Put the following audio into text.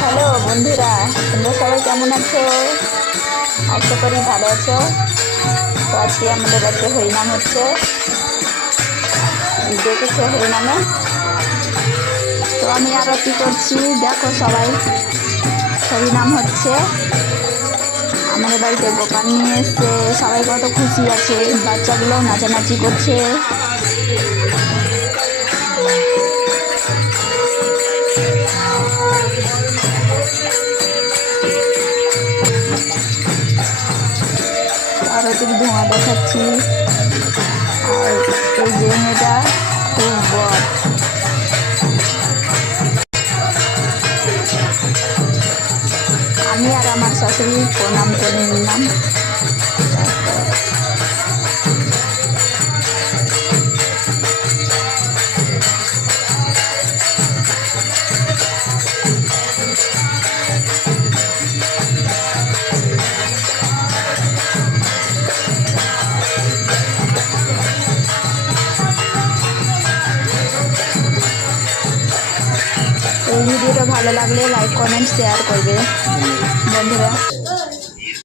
Hello বন্ধুরা, তোমরা সবাই কেমন আছো? আশা করি ভালো আছো। তো আজকে আমাদের বাড়িতে হরিনাম হচ্ছে, দেখেছো হরিনামে? তো আমি আরতি করছি, দেখো সবাই। হরিনাম হচ্ছে, আমাদের বাড়িতে গোপাল নিয়ে এসছে, সবাই কত খুশি আছে, বাচ্চাগুলোও নাচানাচি করছে। আরতির ধোঁয়া দেখাচ্ছি। আর এই যে মেয়েটা খুব বড়, আমি আর আমার শাশুড়ি প্রণাম করে নিলাম। এই ভিডিওটা ভালো লাগলে লাইক কমেন্ট শেয়ার করবে বন্ধুরা।